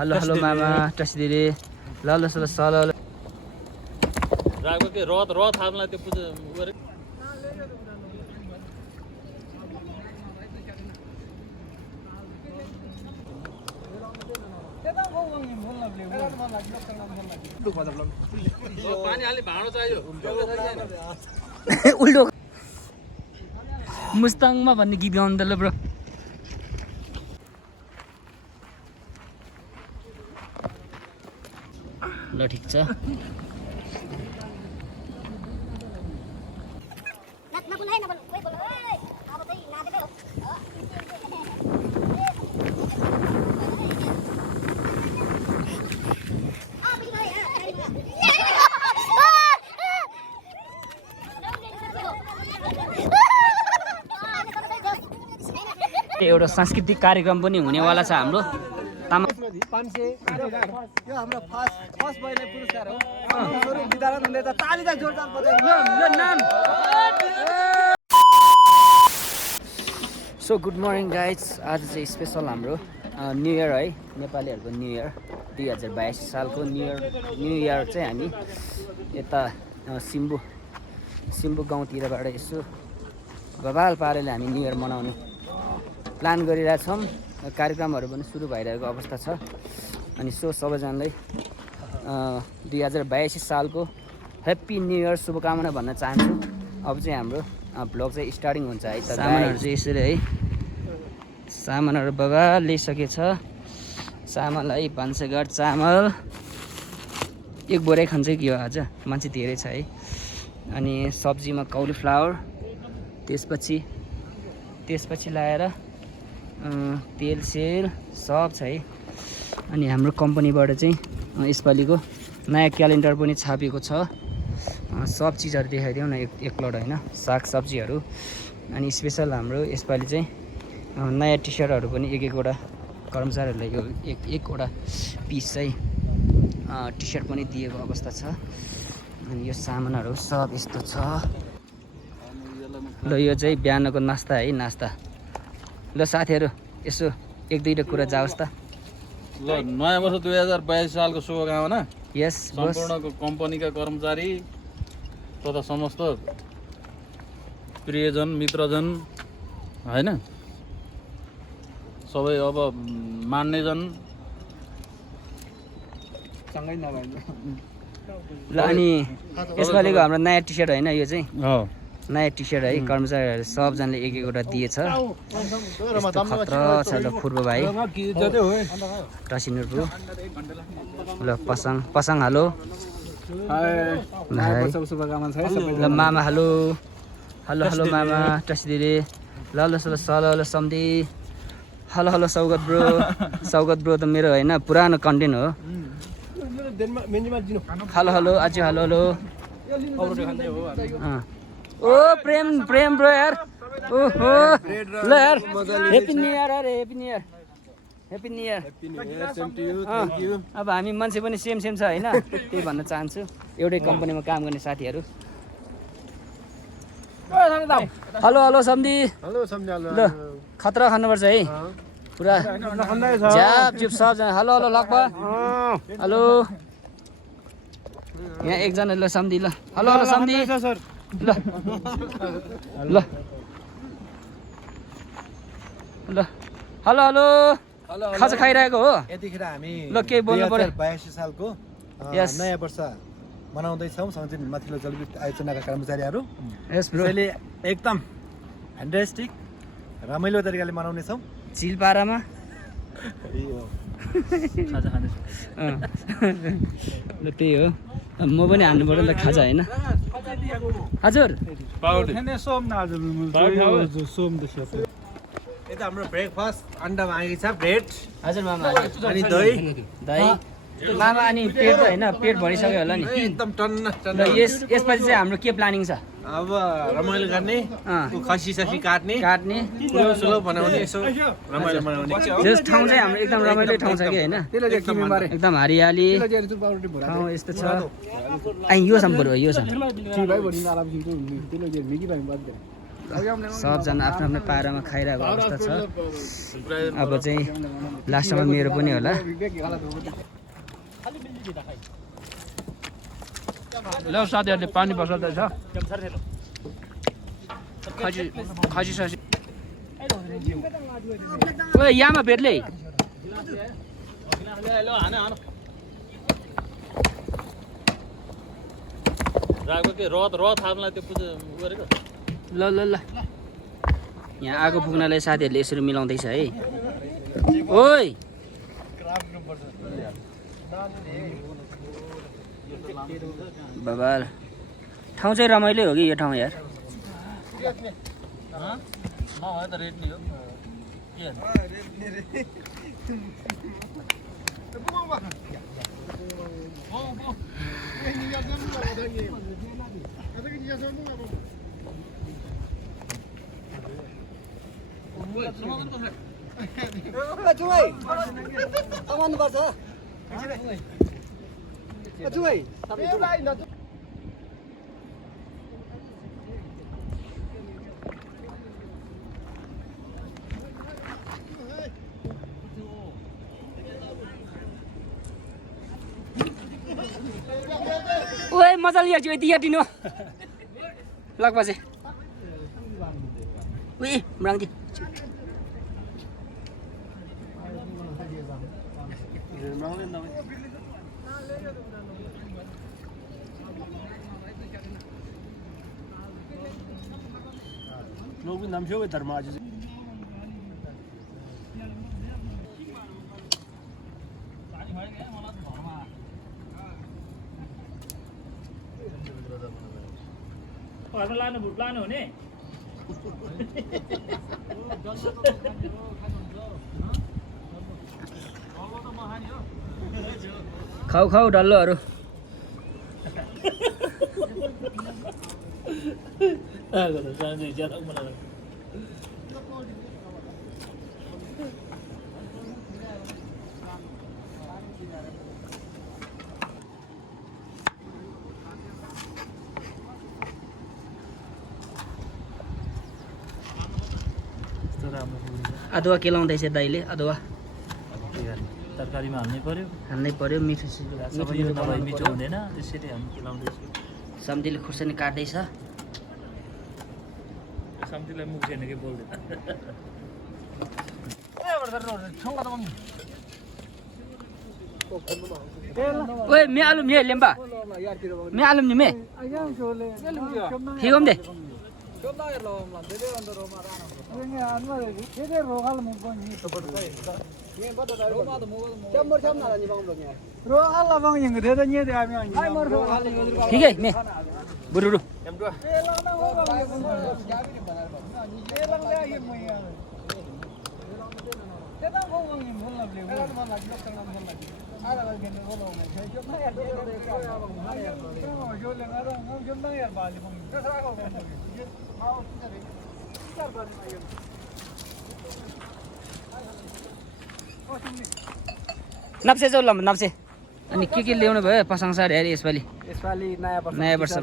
Hello hello मामा टस्दिरे ल ल ल सल रागको के रथ हाल्नलाई त्यो पूजा गरे पानी हाल्ने भाँडो चाहियो उल्टो मुस्ताङमा भन्ने गीत गाउनु त ल ब्रो ल ठिक छ एउटा सांस्कृतिक कार्यक्रम पनि हुनेवाला छ हाम्रो तामा सो गुड मर्निङ गाइज आज चाहिँ स्पेसल हाम्रो न्यु इयर है नेपालीहरूको न्यु इयर 2082 सालको न्यु इयर चाहिँ हामी यता सिम्बु गाउँतिरबाट यसो बबाल पारेले हामी न्यु इयर मनाउने प्लान गरिरहेछौँ कार्यक्रमहरू पनि सुरु भइरहेको अवस्था छ अनि सो सबैजनालाई 2082 सालको ह्याप्पी न्यु इयर शुभकामना भन्न चाहन्छु अब चाहिँ हाम्रो भ्लग चाहिँ स्टार्टिङ हुन्छ है सामानहरू चाहिँ यसरी है सामानहरू बाबा ल्याइसकेछ चामल है भान्सेघर चामल एक बोरै खान्छ कि हो आज मान्छे धेरै छ है अनि सब्जीमा कौलीफ्लावर त्यसपछि लाएर तेल सेल सब छ है अनि हाम्रो कम्पनीबाट चाहिँ यसपालिको नयाँ क्यालेन्डर पनि छापेको छ सब चिजहरू देखाइदिउँ न एकलट होइन साग सब्जीहरू अनि स्पेसल हाम्रो यसपालि चाहिँ नयाँ टी सर्टहरू पनि एकवटा कर्मचारीहरूलाई यो एकवटा पिस चाहिँ टी सर्ट पनि दिएको अवस्था छ अनि यो सामानहरू सब यस्तो छ ल यो चाहिँ बिहानको नास्ता है नास्ता ल साथीहरू यसो एक दुईवटा कुरा जाओस् त ल नयाँ वर्ष 2082 सालको शुभकामना यस सम्पूर्ण कम्पनीका कर्मचारी तथा समस्त प्रियजन मित्रजन हैन सबै अब मान्नेजन सँगै नभए ल अनि यसपालिको हाम्रो नयाँ टी सर्ट होइन यो चाहिँ नयाँ टी सर्ट है कर्मचारीहरू सबजनाले एकवटा दिएछ खतरा छ ल फुर्बो भाइ टसिनुरु ल पसाङ हेलो ल मामा हेलो हेलो हेलो मामा टसिदिरे ल ल सल ल सम्धी हेलो हेलो सौगत ब्रो त मेरो होइन पुरानो कन्टेन्ट हो हेलो हेलो आज हेलो हेलो ओ प्रेम ब्रो यार ओहो ल यार ह्याप्पी न्यु इयर अरे ह्याप्पी न्यु इयर अब हामी मान्छे पनि सेम छ होइन त्यही भन्न चाहन्छु एउटै कम्पनीमा काम गर्ने साथीहरू हेलो सम्धी ल खतरा खानुपर्छ है पुरा झ्याप झुप सबजना हेलो लक्पा हेलो यहाँ एकजना ल सम्धी ल हेलो सम्धी ल हेलो खाजा खाइरहेको हो यतिखेर हामी ल केही बोल्नु पर्यो 82 सालको नयाँ वर्ष मनाउँदैछौँ सञ्चालन माथिल्लो जलविद्युत आयोजनाका कर्मचारीहरू यसले एकदम फ्यान्टास्टिक रमाइलो तरिकाले मनाउनेछौँ चिलपारामा ल त्यही हो म पनि हान्नु पर्यो नि त खाजा होइन हजुर यता हाम्रो ब्रेकफास्ट अन्डा मागेको छ ब्रेड हजुर मामा अनि दही मामा अनि पेट त होइन पेट भरिसक्यो होला नि एकदम टन्न ल यसपछि चाहिँ हाम्रो के प्लानिङ छ अब रमाइलो गर्ने खसी काट्ने सुलो बनाउने यसो रमाइलो बनाउने जस ठाउँ चाहिँ हाम्रो एकदम रमाइलो ठाउँ छ कि होइन एकदम हरियाली ठाउँ यस्तो छ यो छ बरु यो छ सबजना आफ्नो आफ्नो पारामा खाइरहेको अवस्था छ। अब चाहिँ लास्टमा मेरो पनि होला। ल साथीहरूले पानी बसाउँदैछ। खसी ससी ओए यहाँमा भेट्ले ल ल ल यहाँ आगो पुग्नलाई साथीहरूले यसरी मिलाउँदैछ है। ओइ बाबा ठाउँ चाहिँ रमाइलो हो कि यो ठाउँ यार। ओए मजाले हेर्छु यति हेरिदिनु लग बजे उही मराङ्दी लोग नाम थियो धर्म आज घरमा लानु हुने खाऊ खाऊ डल्लोहरू अदुवा केलाउँदैछ दाइले अदुवा तरकारीमा हाल्नै पर्यो मिठो मिठो हुँदैन त्यसैले हामी केलाउँदैछौँ। सम्धीले खुर्सानी काट्दैछ। सम्तीलाई मुख छैन के बोल्दैन। ओए मैं आलू में लेम्बा मैं आलू में ठीक हम दे ठीक है मैं बुरु नप्से जाऊ ल नप्से अनि के ल्याउनु भयो पसङ साडी हेरी यसपालि नयाँ वर्ष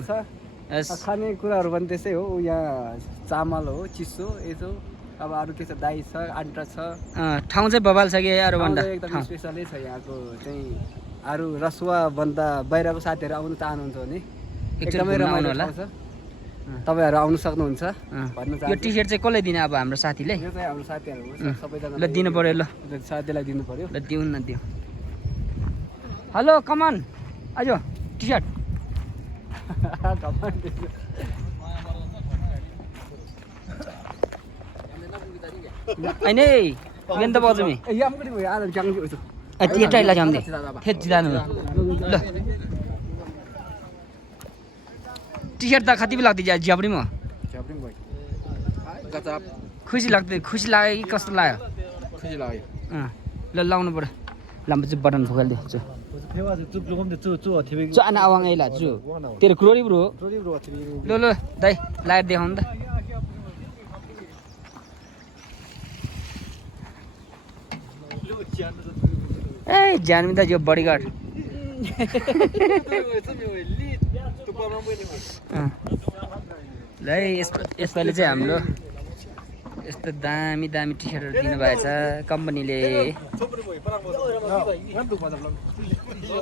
खाने कुराहरू पनि त्यसै हो। यहाँ चामल हो चिसो यसो अब अरू के छ दाई छ आन्टा छ। ठाउँ चाहिँ बबाल छ कि अरू भन्दा एकदम स्पेसलै छ यहाँको चाहिँ। अरू रसुवा भन्दा बाहिरको साथीहरू आउनु चाहनुहुन्छ भने एकदमै रमाइलो होला। तपाईँहरू आउनु सक्नुहुन्छ। यो टी सर्ट चाहिँ कसले दिने अब हाम्रो साथीले? यो चाहिँ हाम्रो साथीहरू सबैजना ल दिनु पर्यो ल साथीलाई दिनु पर्यो। ल दिउँ न दिउँ। हेलो कमान आजो टी सर्ट अहिले मेन त बजु तीर्टाई लगे हमने फिर जिलानु ल टी शर्ट त कति लाग्दै जा ज्याब्री म खुसी लाग्यो कि कस्तो लाग्यो? खुसी लाग्यो। ल लाउनु पर्यो लाम्बो चाहिँ बटन फुकाल्दियो चु चु आना आवाङ एला चु तेरो क्रोरी ब्रो ल दाइ लाइट देखाउनु त ए जान्मी त यो बडीगार्ड ल यसपालि चाहिँ हाम्रो यस्तो दामी दामी टी सर्टहरू दिनुभएछ कम्पनीले।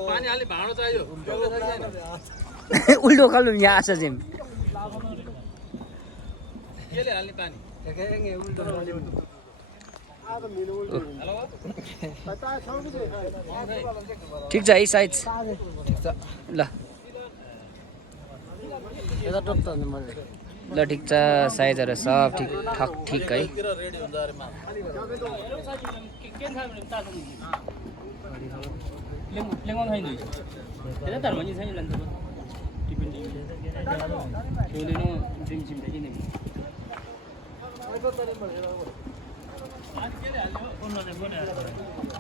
पानी हाल्ने भाँडो चाहियो उल्टो खालको यहाँ आशा चाहिँ केले हाल्ने पानी ठिक छ है साइज ल ल ठिक छ साइजहरू सब ठिक ठक ठिक है। रेडी हुन्छ अरे मा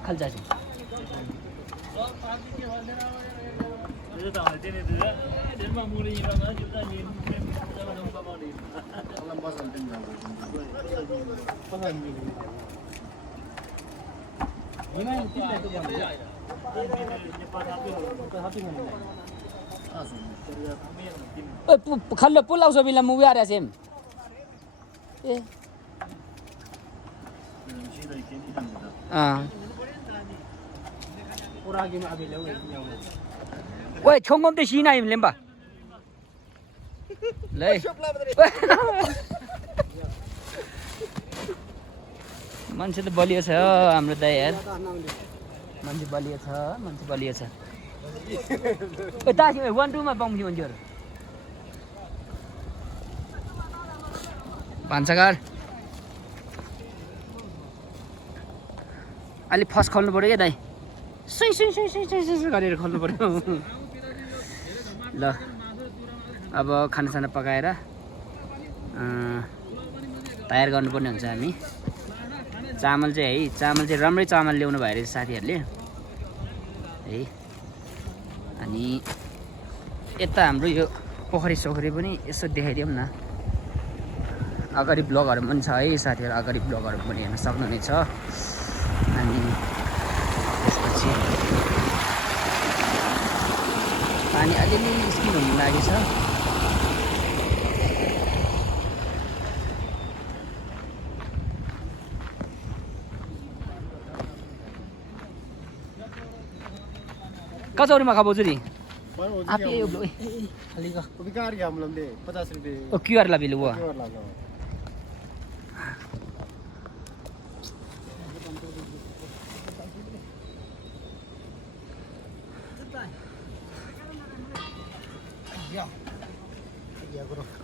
खाल्चा खल्लो पुल आउँछ बिना मुभी आएर सेम ए ओए छोङम त सिना लेम्बा ल मान्छे त बलियो छ हाम्रो दाइ यार मान्छे बलियो छ मान्छे बलियो छ ए तासी 1 2 मा पाउँछ मान्छेहरु भान्साघर अलि फस खोल्नु पर्यो क्या दाइ सुई सुई सुई सुई सुई गरेर खोल्नु पर्यो ल अब खानासाना पकाएर तयार गर्नुपर्ने हुन्छ हामी। चामल चाहिँ राम्रै चामल ल्याउनु भयो अरे साथीहरूले है। अनि यता हाम्रो यो पोखरी सोखरी पनि यसो देखाइदिउँ न। अगाडि ब्लगहरू पनि छ है साथीहरू, अगाडि ब्लगहरू पनि हेर्न सक्नुहुनेछ। अनि त्यसपछि पानी अलिअलि निस्किनु हुन लागेछ। कचौरीमा खाबोजु नि आप ये खाली का विकार गया हम लंबे 50 रुपए ओ क्यूआर ला बिल हुआ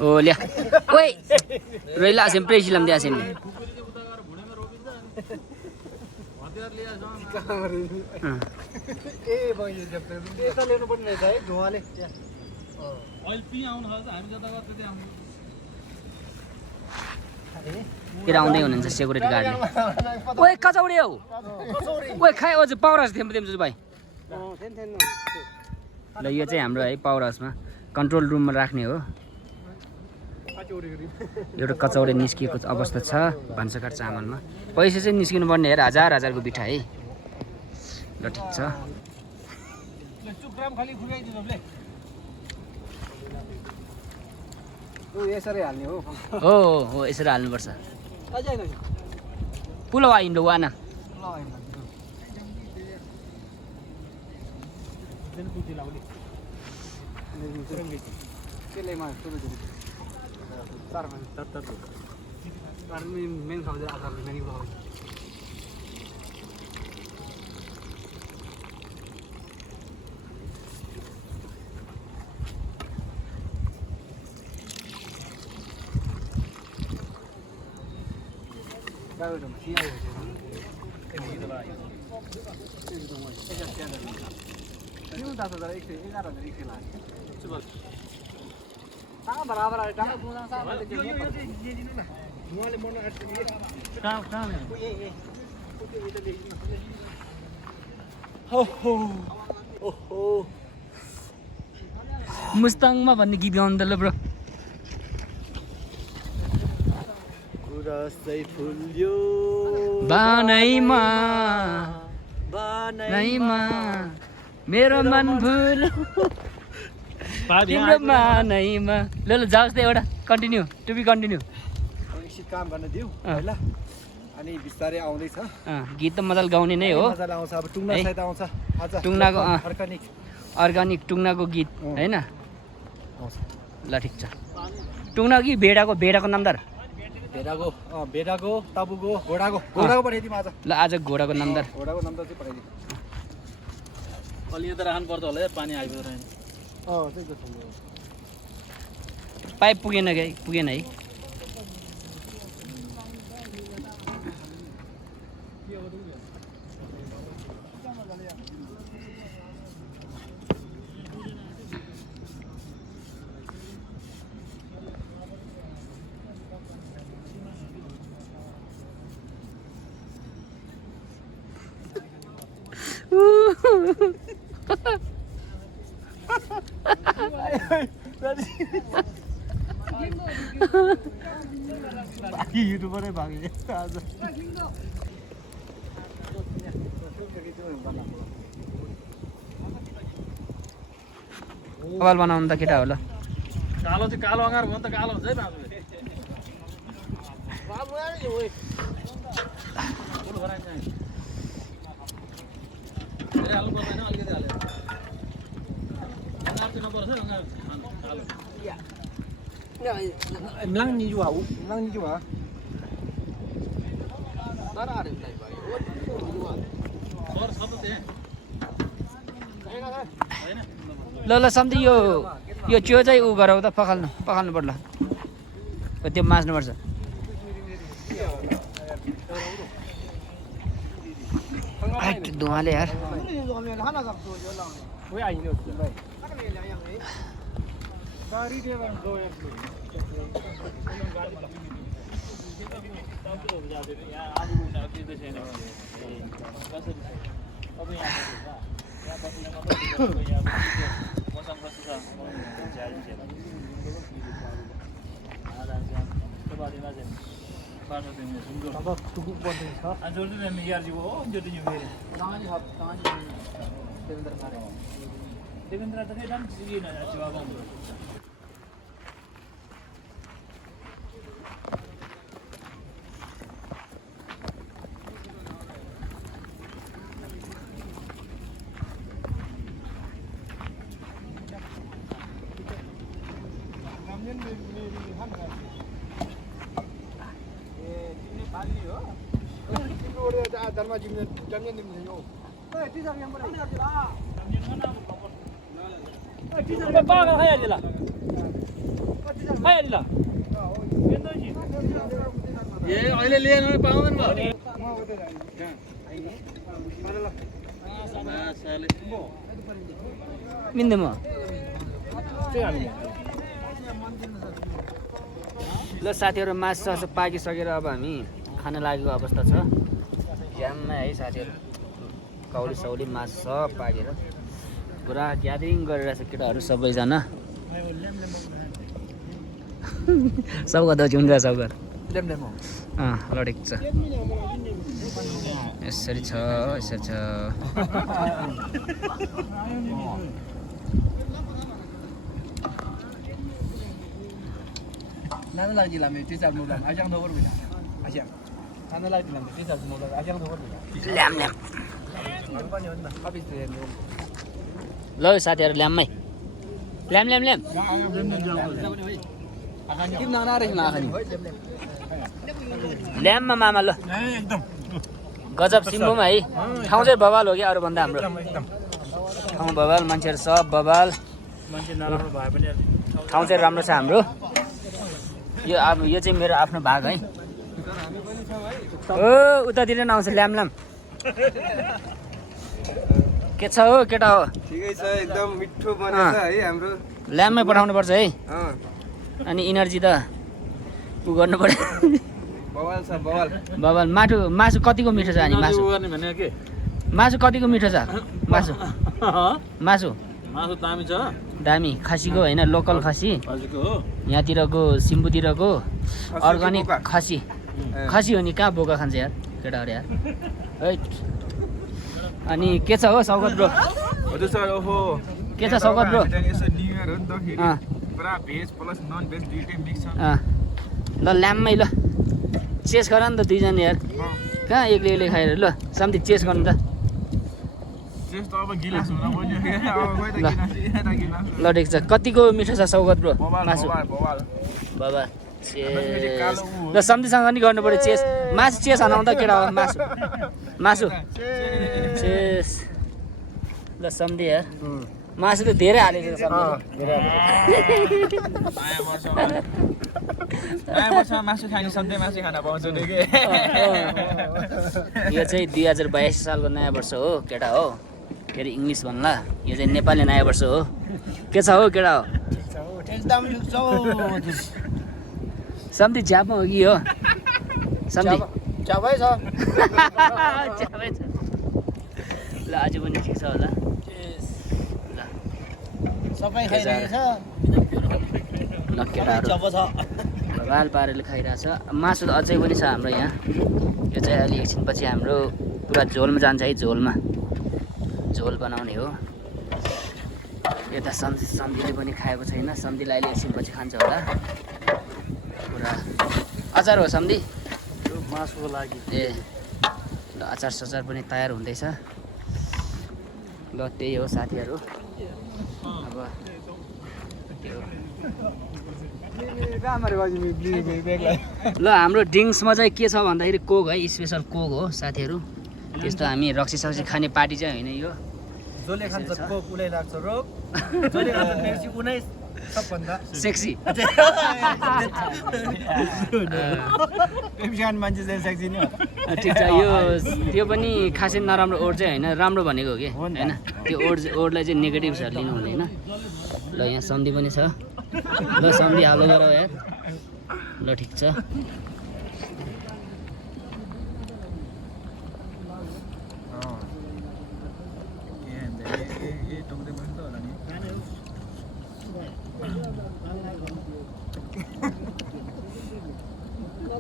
ओ ल्या ओए रोइला सेम प्रेसिलम दिया सेम ए बहिनी जब यता ल्याउनु पर्ने रहेछ है धुवाले अहिले पि आउनु छ हामी जता गर्दै त्यहाँ आउनु तेरा आउँदै हुनुहुन्छ सेक्युरिटी गार्डले ओए कचौडी हौ ओए खाए अझ पावर हाउस थिएँ तिम्रो भाइ ल यो चाहिँ हाम्रो है पावर हाउसमा कन्ट्रोल रुममा राख्ने हो। एउटा कचौडी निस्किएको अवस्था छ भान्साघर चामलमा। पैसा चाहिँ निस्किनु पर्ने हेर हजार हजारको बिठा है। ल ठिक छ यसरी हाल्ने हो हो हो यसरी हाल्नुपर्छ। पुलो आइन्डो वाना मेन खाउँछ आधार मेन खाउँछ मुस्ताङमा भन्ने गीत गाउनु त ल ब्रो। बानैमा मेरो मन भुल तिम्रो मानैमा ल ल जाओस् त एउटा कन्टिन्यू टु बी कन्टिन्यू एकछिन काम गर्न दिउँ है ल अनि बिस्तारै आउँदैछ गीत त मजाले गाउने नै हो मजाले आउँछ अब टुङ्ना सहित आउँछ आज टुङ्नाको अर्गानिक अर्गानिक टुङ्नाको गीत होइन आउँछ ल ठिक छ टुङ्ना कि भेडाको नामदार भेडाको टाबुको घोडाको पठाइदिउँ आज ल आज घोडाको नामदार घोडाको नामदार चाहिँ पठाइदिउँ अलि त राख्नु पर्छ होला पानी आइपुग्छ त्यही त पाइप पुगेन है युट्युबरै भागे आज कपाल बनाउनु त केटा हो ल कालो चाहिँ कालो अँगार भयो नि त कालो हुन्छ है हाल्नु पर्दैन अलिकति हाल्यो अँगार चाहिँ नपर्छ अँगार कालो Lang ni juga, lang ni juga. ल सम्झि यो च्याउ चाहिँ उ गरौ त पखाल्नु पर्ला त्यो माझ्नुपर्छ धुवाले यार अहिले लिएन पाउँदैन मिन्दैन म ल साथीहरू मासु पाकिसकेर अब हामी खान लागेको अवस्था छ ज्याममा है साथीहरू कौली सौली मासु सब पाकेर पुरा ग्यादरिङ गरिरहेछ केटाहरू सबैजना सौगात हुन्छ सौगात ल ठिक छ यसरी छ Nana lagi lah, mesti saya mau bilang, ajang dua berbeda, ajang. Nana lagi lah, mesti saya mau bilang, ajang dua berbeda. ल्याम Habis tu yang ल साथीहरू ल्याममै ल्याम Kita nak narik lah ni. ल्याममा मामा ल गजब सिम्बुमा है ठाउँ चाहिँ बवाल हो कि अरूभन्दा हाम्रो ठाउँ बवाल मान्छेहरू सब बवाल ठाउँ चाहिँ राम्रो छ हाम्रो यो चाहिँ मेरो आफ्नो भाग है ओ उतातिर न आउँछ ल्याम के छ हो केटा हो ठिकै छ एकदम मिठो बनेछ है हाम्रो ल्याममै पठाउनु पर्छ है अनि इनर्जी त उ गर्नु पर्यो बवाल छ बवाल बवाल मासु कतिको मिठो छ अनि मासु कतिको मिठो छ मासु मासु दामी छ दामी खसीको होइन लोकल खसी खसीको हो यहाँतिरको सिम्बुतिरको अर्ग्यानिक खसी हो नि कहाँ बोका खान्छ यार केटाहरू यार है अनि के छ हो सौगत ब्रो हजुर सर ओहो के छ सौगत ब्रो यसो न्यू इयर हो नि त फेरि पुरा भेज प्लस नन भेज दुईटै मिक्स छ ल ल्याम्मै ल चेस गर नि त दुईजना यार कहाँ एक्लै खाएर ल साम्ती चेस गर्नु त चेस त अब गिलास हुन पर्यो अब खोइ त गिलास ल ठिक छ कतिको मिठो छ सौगत ब्रो मासु बवाल बाबा ल सम्झीसँग नि गर्नु पर्यो चेस मासु चेस हनाउँदा केटा हो मासु चेस ल सम्झी यार मासु त धेरै हालेको छ नयाँ वर्षमा मासु खाने सधैँ मासु खान पाउँछु नि के यो चाहिँ 2082 सालको नयाँ वर्ष हो केटा हो फेरि इङ्ग्लिस भन्ला यो चाहिँ नेपाली नयाँ वर्ष हो के छ हो केटा हो सम्झी च्यापमा हो कि हो सम्झी चाबै छ च्यापै छ ल आज पनि ठिक छ होला सबै खाइरहेछ ल केटाहरू भगाल पारेर खाइरहेछ मासु त अझै पनि छ हाम्रो यहाँ यो चाहिँ अलि एकछिनपछि हाम्रो पुरा झोलमा जान्छ है झोल बनाउने हो यता सम्झीले पनि खाएको छैन सम्झीलाई अहिले एकछिनपछि खान्छ होला पुरा अचार हो सम्झी मासुको लागि ए ल अचार सचार पनि तयार हुँदैछ ल त्यही हो साथीहरू अब त्यो ल हाम्रो ड्रिङ्क्समा चाहिँ के छ भन्दाखेरि कोक है स्पेसल कोक हो साथीहरू त्यस्तो हामी रक्सी सक्सी खाने पार्टी चाहिँ होइन यो जसले खान्छ कोक उलाई लाग्छ रोग जसले खान्छ पेप्सी उनै सबभन्दा सेक्सी पेप्सी खाने मान्छे चाहिँ सेक्सी नि हो ठिक छ यो पनि खासै नराम्रो ओड चाहिँ होइन राम्रो भनेको हो कि होइन त्यो ओडलाई चाहिँ नेगेटिभ छ लिनु हुने होइन ल यहाँ सम्झी पनि छ ल सम्झी हालो गर यार ल ठिक छ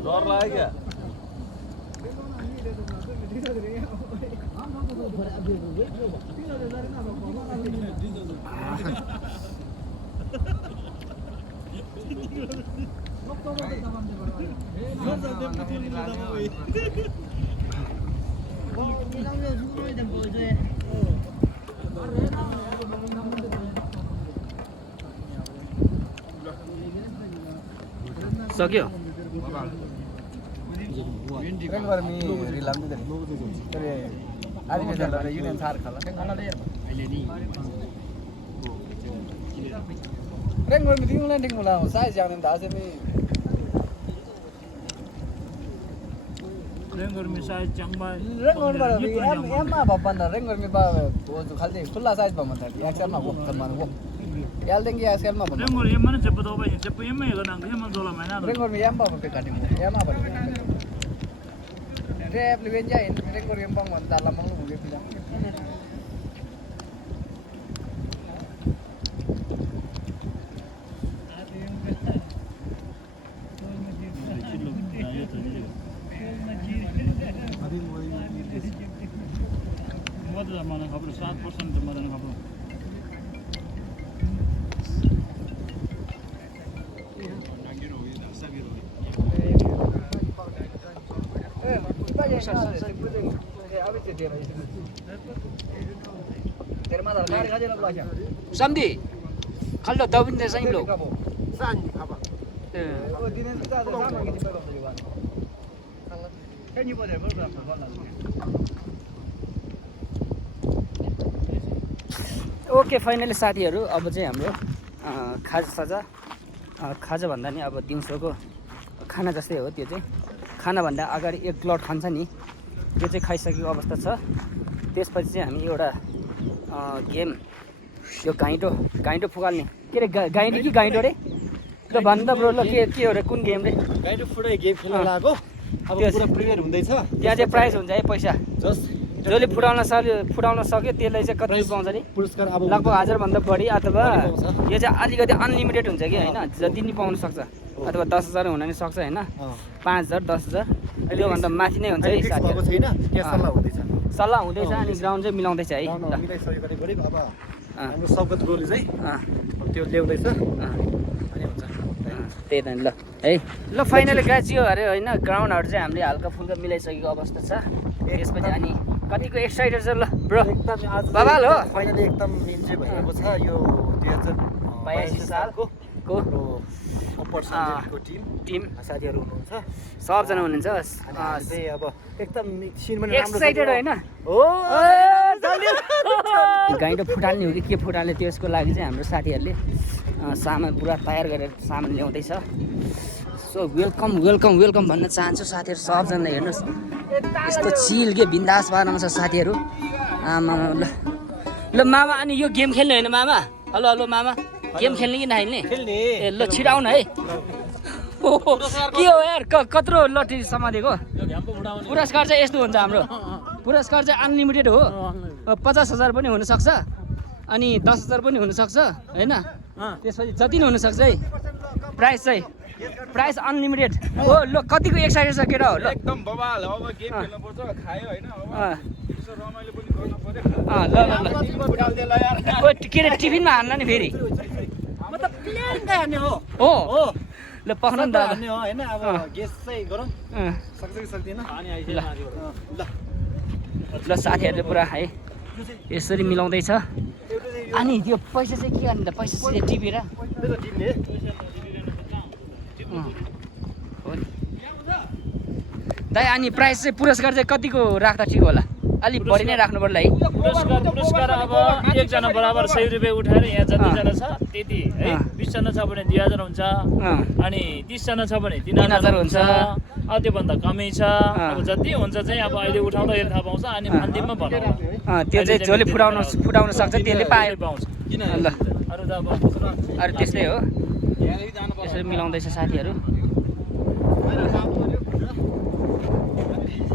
डर लाग्यो क्या सक्यो गर्मी रिलाम्दै अरे आदि बेला युनियन सार खाला अहिले नि रेंग गर्मी दिउँला दिउँला साइज जाने दासे नि रेंग गर्मी साइज चंगबा रेंग गर्मी एम मा भबन्दा रेंग गर्मी बा जो खालि खुल्ला साइज भमन्दा एक्सेल मा वो समान वो याल देंगे एक्सेल मा रेंग गर्मी एम माने जब दो भाई जब एम में गना एम दोला मैना रेंग गर्मी एम बा पे काटिङ एम मा भन्नु रे एप्लिकेसन जा रेंग गर्मी एम बा भन्दा ला मंगु हुगे पिला जमाना खबर 7% जमाना खबर सम्झी खल्लो दबिन्छ सही लो ओके फाइनली साथीहरू अब चाहिँ हाम्रो खाजा भन्दा नि अब दिउँसोको खाना जस्तै हो त्यो चाहिँ खानाभन्दा अगाडि एक प्लेट खान्छ नि त्यो चाहिँ खाइसकेको अवस्था छ त्यसपछि चाहिँ हामी एउटा गेम यो घाइटो फुकाल्ने के रे गाइडी कि गाइडो रे ल भन्दा ब्रो ल के हो रे कुन गेम रे गाइडो फुटाइ गेम खेल्न लागो अब पुरा प्रिपेयर हुँदैछ त्यहाँ चाहिँ प्राइज हुन्छ है पैसा जसले फुटाउन सक्यो त्यसलाई चाहिँ कति पाउँछ नि पुरस्कार अब लगभग 1000 भन्दा बढी अथवा यो चाहिँ अलिकति अनलिमिटेड हुन्छ कि होइन जति नि पाउन सक्छ अथवा 10,000 हुन नि सक्छ होइन 5,000 10,000 त्योभन्दा माथि नै हुन्छ है साथीहरु छैन सल्लाह हुँदैछ सल्लाह हुँदैछ अनि ग्राउन्ड चाहिँ मिलाउँदैछ है मिलाइसकेको अब हाम्रो सौगत ब्रोले चाहिँ त्यो ल्याउँदैछ त्यही त नि ल है ल फाइनली गाइज यो अरे होइन ग्राउन्डहरू चाहिँ हामीले हल्का फुल्का मिलाइसकेको अवस्था छ त्यसपछि अनि कतिको एक्साइटेड छ ल ब्रो एकदम आज बवाल हो फाइनली एकदम इन्जोय भएको छ यो 82 सालको अप्पर सब्जेक्टको टिम साथीहरू हुनुहुन्छ सबजना हुनुहुन्छ अनि चाहिँ अब एकदम सिन पनि एक्साइटेड होइन हो गाइडो फुटाल्ने हो कि के फुटाल्ने त्यसको लागि चाहिँ हाम्रो साथीहरूले सामान पुरा तयार गरेर सामान ल्याउँदैछ सो वेलकम वेलकम वेलकम भन्न चाहन्छु साथीहरू सबजना हेर्नुहोस् यस्तो चिल के बिन्दास पारामा छ साथीहरू आमा ल ल मामा अनि यो गेम खेल्ने होइन मामा हेलो हेलो मामा गेम खेल्ने कि नखेल्ने ए ल छिराउन है के हो यार कत्रो लट्ठी समातेको पुरस्कार चाहिँ यस्तो हुन्छ हाम्रो पुरस्कार चाहिँ अनलिमिटेड हो 50,000 पनि हुनसक्छ अनि 10,000 पनि हुनसक्छ होइन त्यसपछि जति नै हुनसक्छ है प्राइस अनलिमिटेड हो ल कतिको एक्साइटेड छ केटा हो ल एकदम बवाल अब गेम खेल्नु पर्छ खायो हैन अब यसो रमाइलो पनि गर्नु पर्यो ल के अरे टिफिनमा हाल्न नि फेरि म त प्लेनकै हान्ने हो हो ल पक्न नि त हान्ने हो हैन अब गेस चाहिँ गरौँ सक्छ कि सक्दिन अनि आइज ल साथीहरूले पुरा है यसरी मिलाउँदैछ अनि त्यो पैसा चाहिँ के गर्ने त पैसा चाहिँ टिपेर दाइ अनि प्राइस चाहिँ पुरस्कार चाहिँ कतिको राख्दा ठिक होला अलिक बढी नै राख्नु पर्ला है पुरस्कार अब एकजना बराबर 100 रुपियाँ उठाएर यहाँ जतिजना छ त्यति है 20 जना छ भने 2000 हुन्छ अनि 30 जना छ भने 3000 हुन्छ त्योभन्दा कमै छ अब जति हुन्छ चाहिँ अब अहिले उठाउँदाखेरि थाहा पाउँछ अनि अन्तिममा भनौँ त्यो चाहिँ जसले फुटाउन सक्छ त्यसले पायो पाउँछ ल अरू त अब अरू त्यस्तै हो यसरी मिलाउँदैछ साथीहरू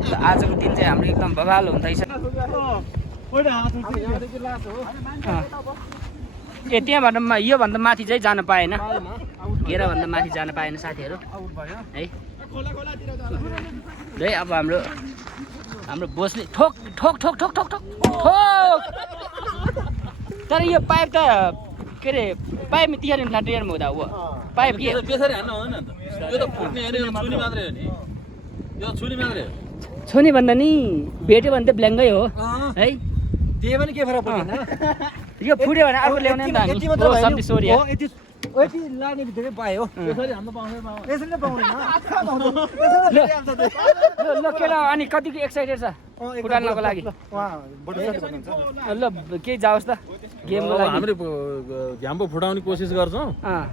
आजको दिन चाहिँ हाम्रो एकदम बवाल हुँदैछ ए त्यहाँबाट योभन्दा माथि चाहिँ जान पाएन घेराभन्दा माथि जान पाएन साथीहरू है है अब हाम्रो बोसले ठोक ठोक ठोक ठोक ठोक ठोक ठोक तर यो पाइप त के अरे पाइपमा तिहार टेयरमा हुँदा हो पाइप के त्यसरी हान्न हुँदैन नि त यो त फुट्ने हैन यो छुनी मात्रै हो नि यो छुनी मात्रै हो छोनी भन्दा नि भेट्यो भने त ब्ल्याङ्कै हो है त्यही पनि के फरक पर्दैन यो फुट्यो भने अर्को ल्याउने नि त हामी हो सब्जी सोरी यति लाने भित्रै पायो त्यसरी हान्न पाउँदैन यसरी नै पाउँदैन ल केटा अनि कतिको एक्साइटेड छ फुटाल्नको लागि ल केही जाओस् त गेमको लागि हामीले घ्याम्पो फुटाउने कोसिस गर्छौँ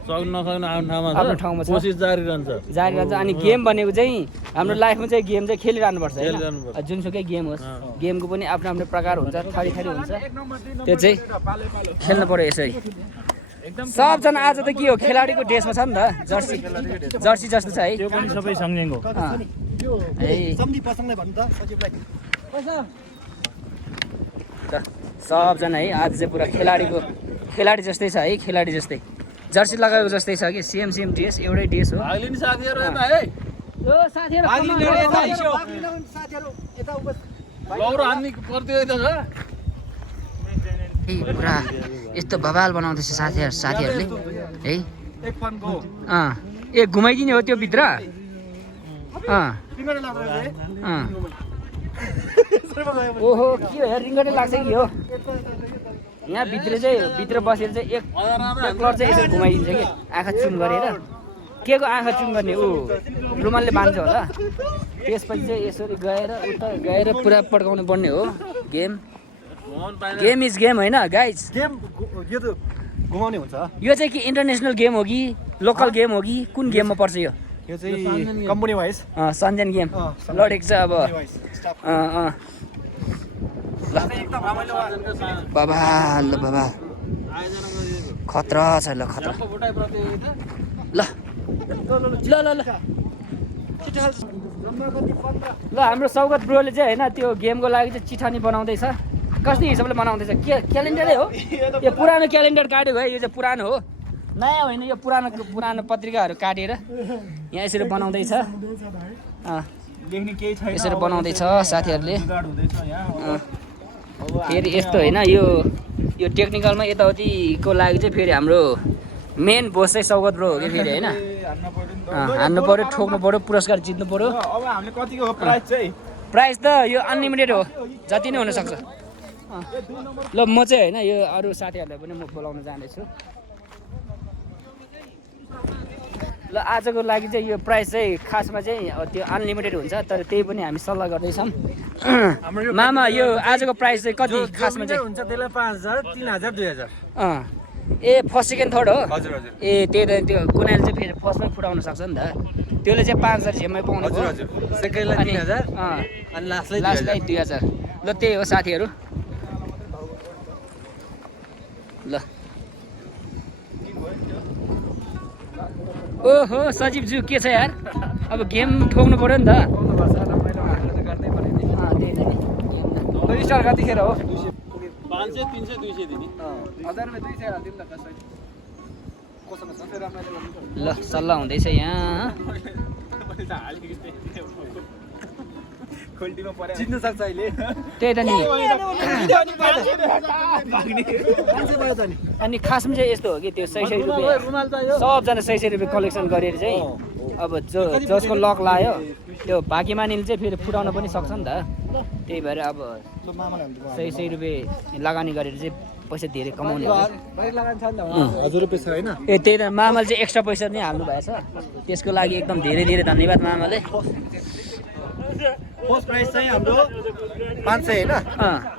सक्नु नसक्नु आफ्नो ठाउँमा छ कोसिस जारी रहन्छ अनि गेम भनेको चाहिँ हाम्रो लाइफमा चाहिँ गेम चाहिँ खेलिरहनुपर्छ होइन जुनसुकै गेम होस् गेमको पनि आफ्नो आफ्नो प्रकार हुन्छ थरी हुन्छ त्यो चाहिँ खेल्नु पर्यो यसरी सबजना आज त के हो खेलाडीको ड्रेसमा छ नि त जर्सी जस्तो छ है त्यो पनि सबै सँगैको सबजना है आज चाहिँ पुरा खेलाडी जस्तै छ है खेलाडी जस्तै जर्सी लगाएको जस्तै छ कि सेम ड्रेस एउटै ड्रेस हो भाग्लिने साथीहरू यता है यो साथीहरू लौरो हान्ने पर्थ्यो यता छ पुरा यस्तो बवाल बनाउँदैछ साथीहरूले है ए घुमाइदिने हो त्यो भित्र ओहो के हो रिङ्गटै लाग्छ कि हो यहाँ भित्र बसेर चाहिँ एक कलर चाहिँ यसरी घुमाइदिन्छ कि आँखा चुन गरेर के को आँखा चुन गर्ने ऊ रुमालले बाँध्छ होला त्यसपछि चाहिँ यसरी गएर पुरा पड्काउनु पर्ने हो गेम इज गेम होइन गाइज गेम यो त घुमाउने हुन्छ यो चाहिँ कि इन्टरनेसनल गेम हो कि लोकल गेम हो कि कुन गेममा पर्छ यो चाहिँ कम्पनी वाइज सन्जेन गेम लडेको छ अब बाबा खतरा छ ल खतरा ल हाम्रो सौगत ब्रोले चाहिँ होइन त्यो गेमको लागि चाहिँ चिठानी बनाउँदैछ कस्तो हिसाबले बनाउँदैछ क्यालेन्डरै हो यो पुरानो क्यालेन्डर काटेको है यो चाहिँ पुरानो हो नयाँ होइन यो पुरानो पत्रिकाहरू काटेर यहाँ यसरी बनाउँदैछ यसरी बनाउँदैछ साथीहरूले फेरि यस्तो होइन यो टेक्निकलमा यताउतिको लागि चाहिँ फेरि हाम्रो मेन भोज चाहिँ सौगत ब्रो हो कि फेरि होइन हान्नु पऱ्यो ठोक्नु पऱ्यो पुरस्कार जित्नु पऱ्यो अब हामीले कतिको हो प्राइस चाहिँ प्राइस त यो अनलिमिटेड हो जति नै हुनसक्छ ल म चाहिँ होइन यो अरू साथीहरूलाई पनि म बोलाउन जाँदैछु ल आजको लागि चाहिँ यो प्राइस चाहिँ खासमा चाहिँ त्यो अनलिमिटेड हुन्छ तर त्यही पनि हामी सल्लाह गर्दैछौँ मामा यो आजको प्राइस चाहिँ कति खासमा चाहिँ हुन्छ त्यसलाई 5000 3000 2000 ए फर्स्ट सेकेन्ड थर्ड हो हजुर हजुर ए त्यही त त्यो कुनाले चाहिँ फेरि फर्स्टमै फुटाउन सक्छ नि त त्यसले चाहिँ 5000 झेम्मै पाउनु हजुर हजुर सेकेन्डलाई 3000 अनि लास्टलाई 2000 ल त्यही हो साथीहरू ल ओहो सजीवज्यू के छ यार अब गेम ठोक्नु पऱ्यो नि त त्यही त नि स्टार कतिखेर हो 500 300 200 दिने ल सल्लाह हुँदैछ यहाँ जित्नु सक्छ अहिले त्यही त नि अनि खासमा चाहिँ यस्तो हो कि त्यो 600 रुपियाँ सबजना 600 रुपियाँ कलेक्सन गरेर चाहिँ अब जसको लक लायो त्यो बाँकी मानिले चाहिँ फेरि फुटाउन पनि सक्छ नि त त्यही भएर अब 600 रुपियाँ लगानी गरेर चाहिँ पैसा धेरै कमाउने हो हजुर रुपियाँ छ होइन ए त्यही त मामाले चाहिँ एक्स्ट्रा पैसा नै हाल्नु भएछ त्यसको लागि एकदम धेरै धेरै धन्यवाद मामाले फर्स्ट प्राइस चाहिँ हाम्रो 500 होइन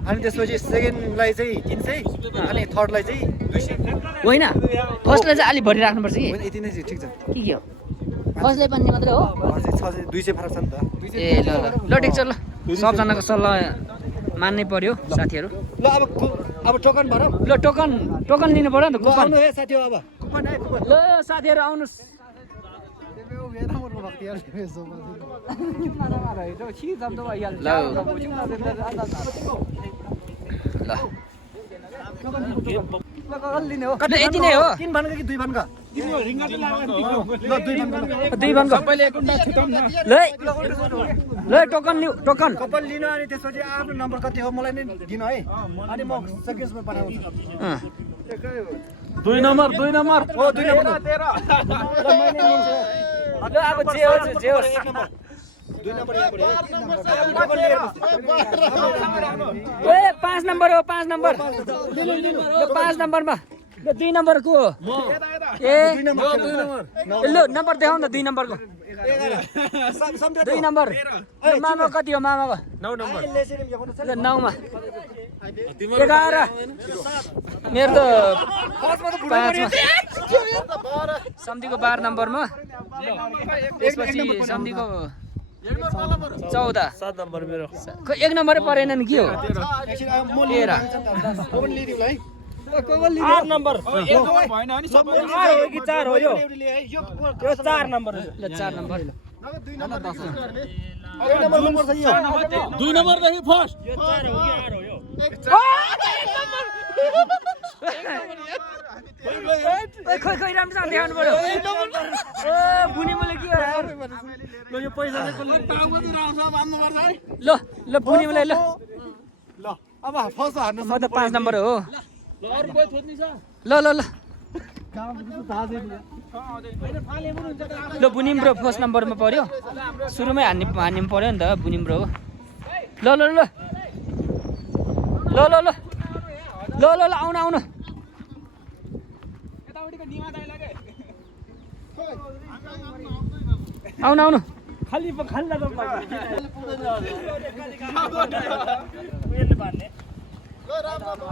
अनि त्यसपछि सेकेन्डलाई चाहिँ 300 अनि थर्डलाई चाहिँ 200 होइन फर्स्टलाई चाहिँ अलिक भरि राख्नुपर्छ कि यति नै ठिक छ के हो फर्स्टलाई पनि मात्रै हो 200 फरक छ नि त ए ल ल ल ठिक छ ल सबजनाको सल्लाह मान्नै पर्यो साथीहरू ल अब टोकन भरौँ ल टोकन लिनु पर्यो नि त कुपन आउनु है साथी अब कुपन है कुपन ल साथीहरू आउनुहोस् ल यति नै हो 3 भानका कि 2 भानका ल 2 भानका 2 भानको ल टोकन लिऊ टोकन कपल लिनु अनि त्यसपछि आफ्नो नम्बर कति हो मलाई नै दिनु है अनि म सेकेन्ड्समा पठाउँछु 2 नम्बर हो 2 नम्बर ल अब जे होस् 2 नम्बर यहाँ पऱ्यो 5 नम्बर हो 5 नम्बर ल 5 नम्बरमा ल 2 नम्बर को हो ए ल नम्बर देखाउ न 2 नम्बरको 2 नम्बर मामा कति हो मामाको 9 नम्बर ल 9 मा 11 मेरो त 5 मा सम्धीको 12 नम्बरमा त्यसपछि सम्धीको 14 7 नम्बर मेरो खै 1 नम्बरै परेन नि के हो 13 8 नम्बर भएन अनि सबै 4 हो कि 4 हो यो 4 नम्बर ल 4 नम्बर 2 नम्बरदेखि फर्स्ट यो 4 हो कि 8 हो यो खै राम्रोसँग देखाउनु पर्यो बुनी मैले के हो यार ल यो पैसा ल बुनी मलाई ल ल अब फर्स्ट हार्नु म त 5 नम्बर हो ल अरु कोही थोड्नी छ ल ल बुनिम ब्रो फर्स्ट नम्बरमा पर्यो सुरुमै हान्नु पर्यो नि त बुनिम ब्रो हो ल ल ल ल ल ल ल ल ल आउनु आउनु खाली खाल्ला त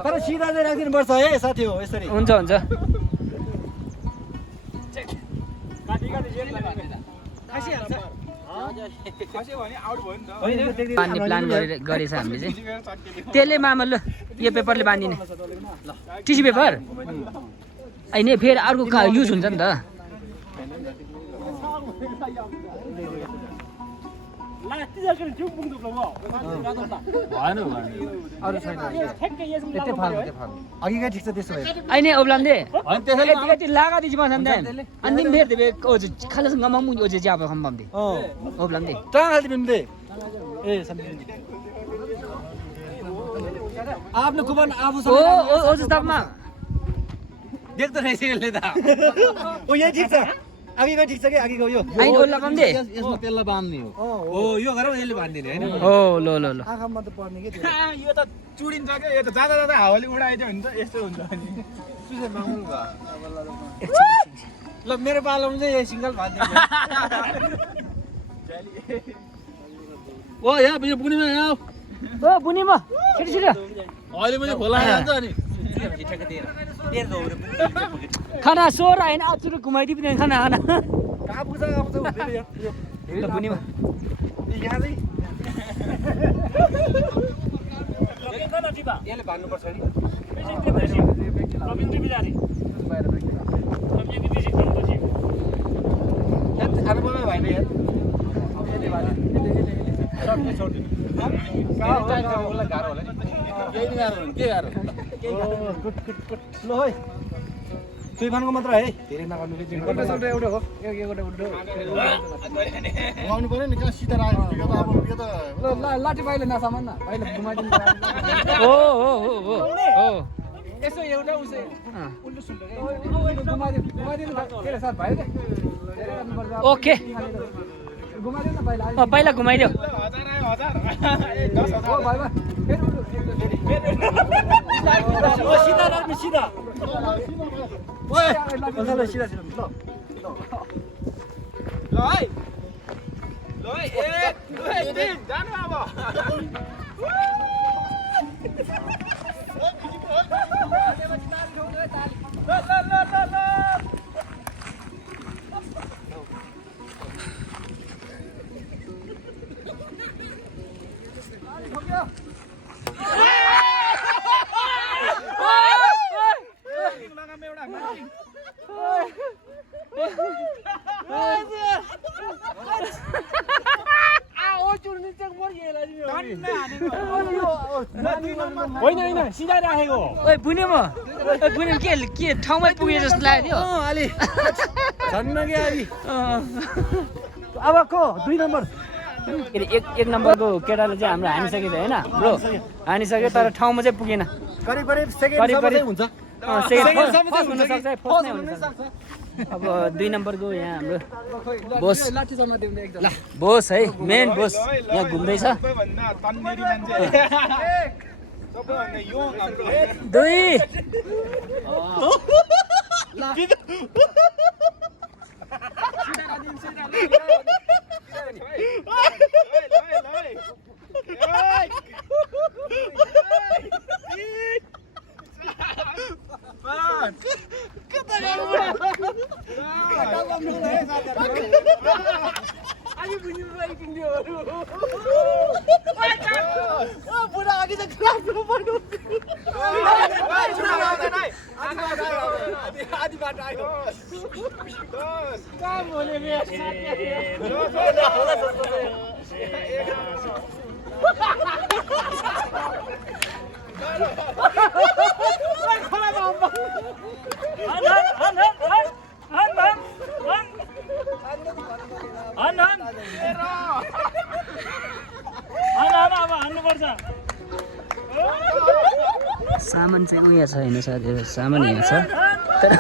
तर सिधा चाहिँ राखिदिनु पर्छ है साथी हो यसरी हुन्छ बाँध्ने प्लान गरेछ हामीले चाहिँ त्यसले मामा ल यो पेपरले बाँधिने टिस्यु पेपर होइन फेरि अर्को युज हुन्छ नि त अघिकै ठिक छ त्यसो भए अहिले ओब्लान्दे यति लागा दीजिए पसंद अंतिम भेर देबे ओ खालस ngam mu o je ja ba kham bam de ओब्लान्दे टाङ हालिदिनु दे ए आपने कुपन आफू ओ जस्तामा देख्दैन यसले त ओ यही ठिक छ अघिको ठिक छ कि अघिको यो आइको लगाउँदै यसमा त्यसलाई बाँध्ने हो हो यो गरौँ यसले भनिदिने होइन हो लो लो लो आँखामा त पर्ने के त्यो यो त चुडिन्छ क्या यो त जाँदा जाँदा हावाले उडाइदियो भने त यस्तो हुन्छ अनि सुसे माग्नु भयो ल मेरो पालोमा चाहिँ यही सिङ्गल भनिदिनु ओ यहाँ पुग्नेमा यहाँ ओ बुनी म छिटो छिटो अहिले मैले खोला जान्छ अनि खाना सोर होइन अचुरो घुमाइदिँदैन खाना खाना कहाँ पुग्छ हुँदैन यो ल बुनी म यहाँ चाहिँ टिपा यसले भन्नुपर्छ नि रविन्द्र बिजारी खानु पर्दैन भाइले यार यसले भन्यो सबले छोडिदिनु उसलाई गाह्रो होला नि केही नि गाह्रो के गाह्रो ल है दुई खानको मात्र है धेरै नगर्नु एउटा एउटा हो एउटा लगाउनु पर्यो नि कहाँ सिधा राख्यो यो त अब यो त लाठी पाइले नसामान न पाइले घुमाइदिनु हो हो हो हो हो यसो एउटा उसै उल्टो सुल्टो घुमाइदिनु के रे साथ भाइ ओके घुमाइदिनु न पहिला पहिला घुमाइदेऊ हजार आयो 10,000 हो भाइ भाइ फेरि उल्टो सिधा राख्नु सिधा ओए ल सिधा सिधा ल है 1 2 3 जानु अब होइन सिधा राखेको ओइ बुने म ओइ बुने के ठाउँमै पुगे जस्तो लाग्यो अलि झन्न के अलि अब को 2 नम्बर एक नम्बरको केटाले चाहिँ हाम्रो हानिसकेको थियो होइन ब्रो हानिसक्यो तर ठाउँमा चाहिँ पुगेन करिब करिब सेकेन्ड हुन्छ फर्स्ट हुन सक्छ फर्स्ट नै हुन सक्छ अब 2 नम्बरको यहाँ हाम्रो बोस लाठी जम्मा दिउँ एकदम बोस है मेन बोस यहाँ घुम्दैछ सबैभन्दा तन्नेरी मान्छे सबैभन्दा योङ हाम्रो आधी बाटो आयो काम होले रे सामान चाहिँ उयो छ होइन साथीहरू सामान यहाँ छ तर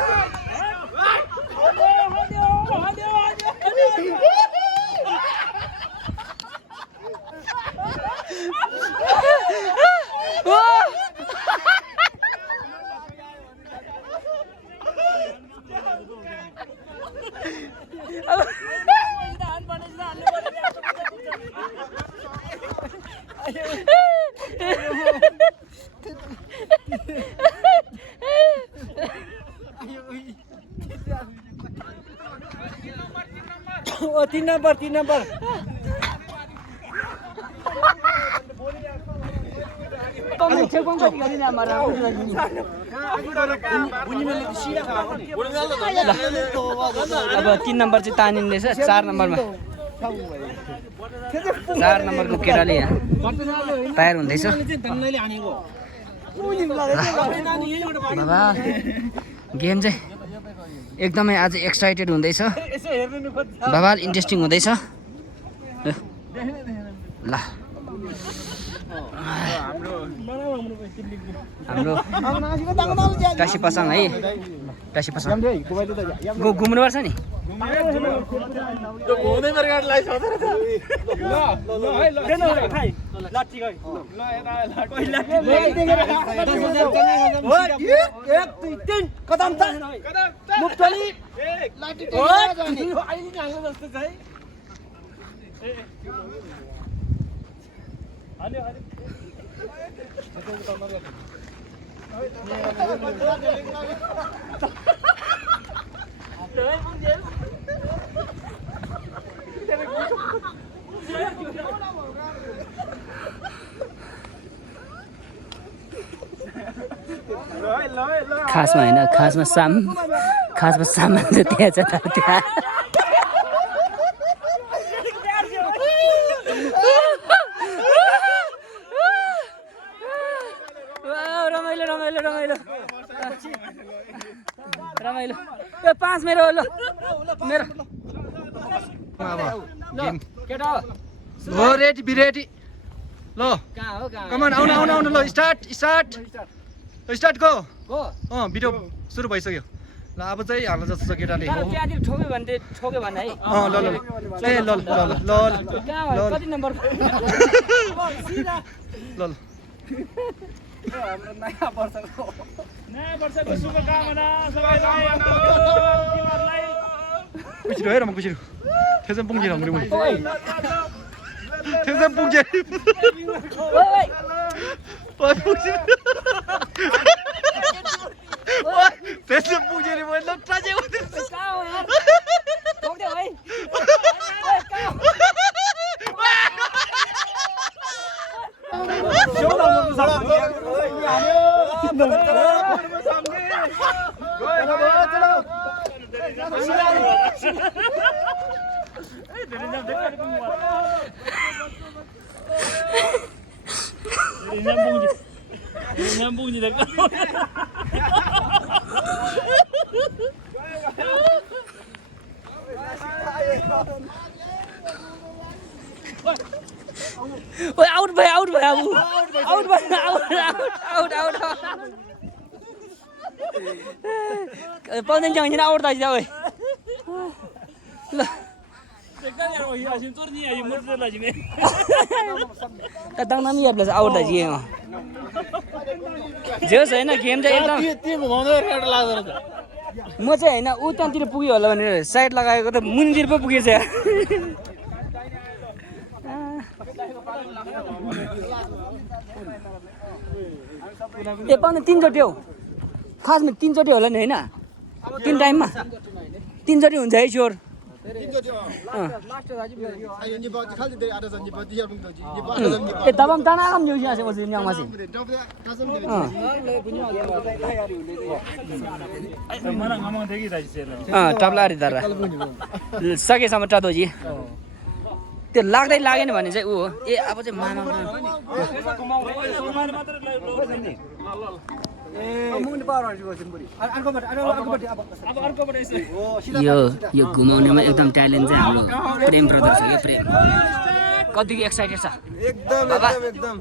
ओ 3 नम्बर अब 3 नम्बर चाहिँ तानिँदैछ 4 नम्बरमा 4 नम्बरको केटाले यहाँ तयार हुँदैछ बाबा गेम चाहिँ एकदमै आज एक्साइटेड हुँदैछ बाबा इन्ट्रेस्टिङ हुँदैछ ल हाम्रो काशी पसाङ है टासी पस घुम्नुपर्छ नि खासमा होइन खासमा सामान चाहिँ त्यहाँ छ त्यहाँ रमाइलो रमाइलो रमाइलो रमाइलो ए 5 मेरो ल मेरो केटा हो रेडी बी रेडी ल कहाँ हो कहाँ कमान आउन ल स्टार्ट गो भिडियो सुरु भइसक्यो ल अब चाहिँ हाल्न जस्तो छ केटाले त्यहाँतिर ठोक्यो भने है ल ल ए ल ल ल ल कति नम्बर ल नयाँ वर्षको शुभकामना सबैलाई कुचिरो हेर म कुचिरो त्यसै पुग्छ हाम्रो मुनि त्यसै पुग्छ ओइ पुग्छ त्यसै पुग्छ नि मैले ट्राजे कहाँ हो यार ठोक्दै भाइ nyambung je dekat. ओए आउट भयो अब आउट पाउँदैन जान्छ आउट दाइ ओए ल Dekat ya oh iya sin turni aja murder lah jime. Datang nami ya plus out दाइ जे छैन गेम चाहिँ एकदम त्यो घुमाउँदै रेड लाग्दो रहेछ म चाहिँ हैन उ त्यहाँतिर पुग्यो होला भनेर साइड लगाएको त मुनितिर पो पुगेछ ए पाउने 3 चोटि हौ खासमा 3 चोटि होला नि हैन 3 टाइममा 3 चोटि हुन्छ है स्योर ए तबम तना काम जो यहाँ से मसी यहाँ मसी Mana ngomong tadi tadi sih. टप्ला रि दरा सकेसम्म टदो जी त्यो लाग्दै लागेन भने चाहिँ उ हो ए अब चाहिँ मानव यो घुमाउनेमा एकदम ट्यालेन्ट चाहिँ हाम्रो प्रेम ब्रदर छ के प्रेम कतिको एक्साइटेड छ एकदम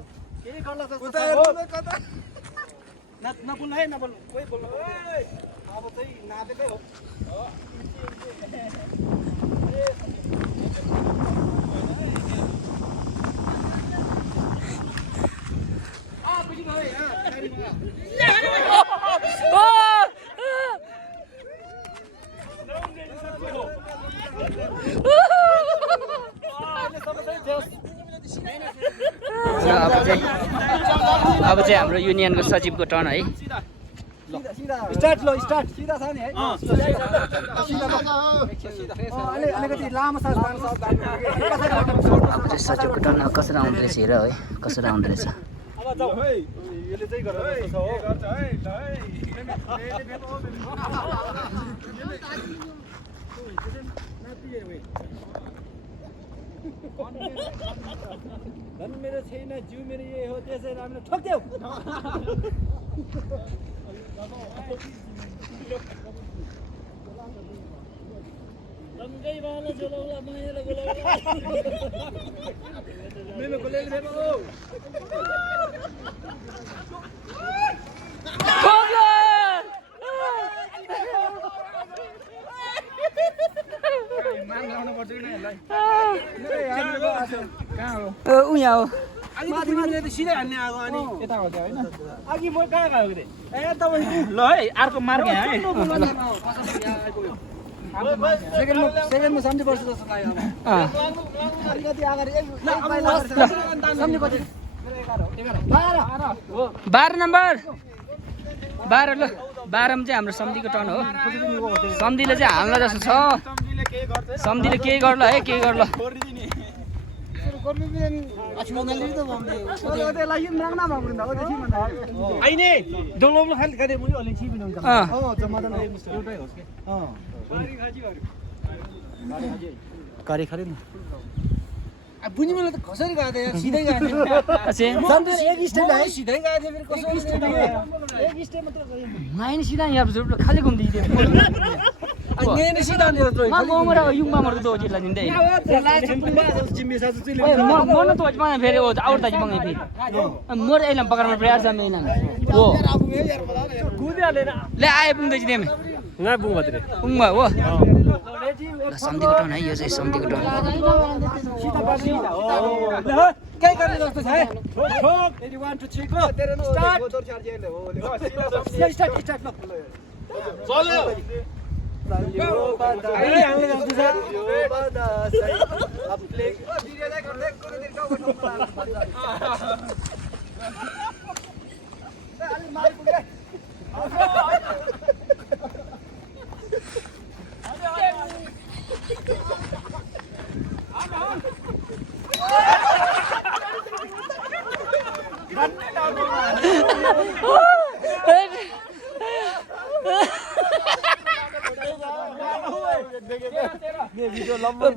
अब चाहिँ हाम्रो युनियनको सचिवको टर्न है स्टार्ट सिधा छ नि है अलिकति लामो सास अब चाहिँ सचिवको टर्न कसरी आउँदो रहेछ हेर है कसरी आउँदो रहेछ यसले चाहिँ गरेर जस्तो छ धन मेरो छैन जिउ मेरो यही हो त्यसै हामीले ठोक्देऊ Tangkai mana jodoh lah mana lah gola. Meme golel meme o उ यहाँ हो माथि माथि त सिधै हान्ने आगो अनि यता हो हैन अघि म कहाँ गएको थिएँ ए तपाईँ ल है अर्को मार्ग है सेकेन्डमा सम्झि पर्छ जस्तो लाग्यो अलिकति अगाडि सम्झि पर्छ 12 नम्बर 12 ल 12 मा चाहिँ हाम्रो सम्धिको टर्न हो सम्धिले चाहिँ हाल्न जस्तो छ सम्धिले केही गर्ला है केही गर्ला आइने डोलोमलो खाली गरे मुनि अलि छिबिन हुन्छ जम्मादन एउटै होस् के कारी खरी न बुझी मलाई त कसरी गएको थियो सिधै गएको थियो सन्देश एक स्टेप है सिधै गएको थियो फेरि कसरी स्टेप एक स्टेप मात्र गयो माइन सिधा यहाँ खाली घुम्दै थियो नेने सिधा नि त मा मोमर युङमा मर्दो हो जिल्ला जिन्दै जिम्मे साजु चिले म न तो मा फेरि ओ आउट दाजि मंगे फेरि मोर एलम पकरमा प्रयास जामे न हो ले आए पुग्दै चाहिँ देमे न पुग मात्रै पुग्मा हो सम्धिको टर्न है यो चाहिँ सम्धिको टर्न के गर्ने जस्तो छ है ठोक 1 2 3 गो स्टार्ट स्टार्ट चल्यो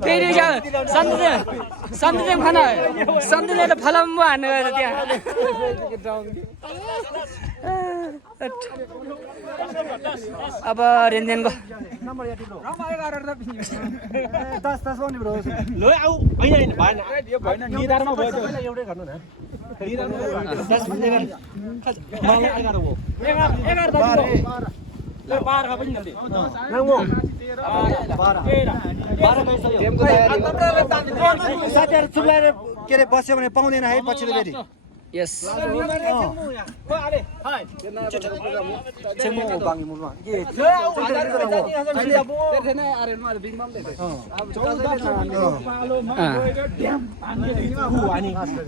फेरि सम्झिँदै खाना सम्झिँदै त फलाम हान्नु गयो त्यहाँ अब रेन्जेनको नम्बर 11 10 आउने ब्रो ल आउ हैन भएन यो भएन निधारमा भयो एउटै गर्नु न निधारमा 10 मलाई 11 हो 11 ल 12 पनि जल्दी नमो 12 गइसक्यो गेमको तयारी साथीहरु चुप्लाएर के रे बस्यो भने पाउँदैन है पछि फेरि यस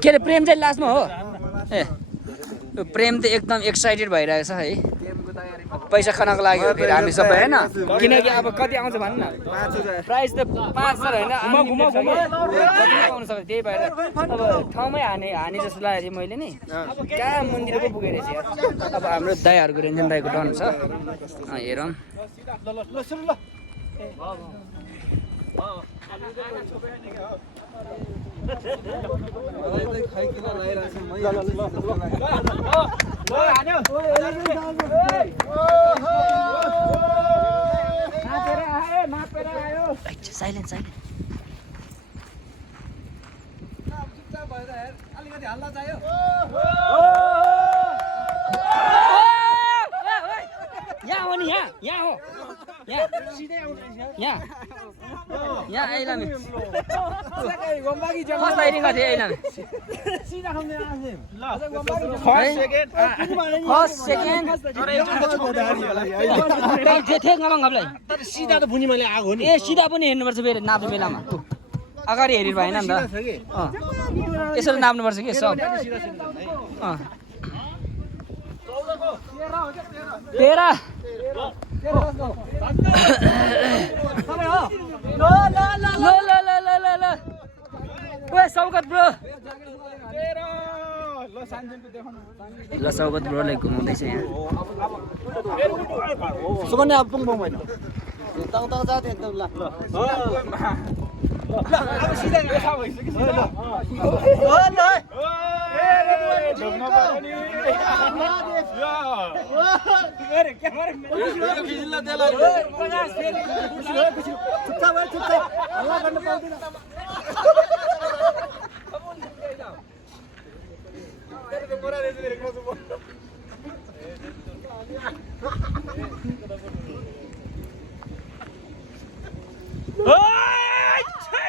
के अरे प्रेम चाहिँ लास्टमा हो ए प्रेम त एकदम एक्साइटेड भइरहेको छ है पैसा खानको लागि हो फेरि हामी सबै हैन किनकि अब कति आउँछ भन्नु न प्राइस त 5000 हैन जति पाउन सक्छ त्यही भएर अब ठाउँमै हाने जस्तो लाग्यो मैले नि कहाँ मन्दिर पो पुगेर चाहिँ अब हाम्रो दाइहरुको रेन्जन दाइको टर्न छ हेरौँ साइलेन्ट अलिकति हल्ला चाहियो यहाँ हो नि यहाँ हो यहाँ आइलामे कसलाई रिङ गर्थ्यो आइलामे फर्स्ट सेकेन्ड सिधा त बुनी मैले आगो नि ए सिधा पनि हेर्नुपर्छ फेरि नाप्ने बेलामा अगाडि हेरेर भएन नि त यसरी नाप्नुपर्छ कि सब 13 ल ओए सौगत ब्रो ल सौगत ब्रोलाई घुमाउँदैछ यहाँ सुगन्ने अब पुङ पुङ भएन तङ जाते एकदम ल अब सिधा रेखा भइसक्यो ल ढुक्न पर्यो नि अरे के गरे खिच्ला देला 50 फेरि चुप्चा भयो चुप्चा हल्ला गर्न पाउँदैन तेरे बोरा रे तेरे कसो ओय छ्या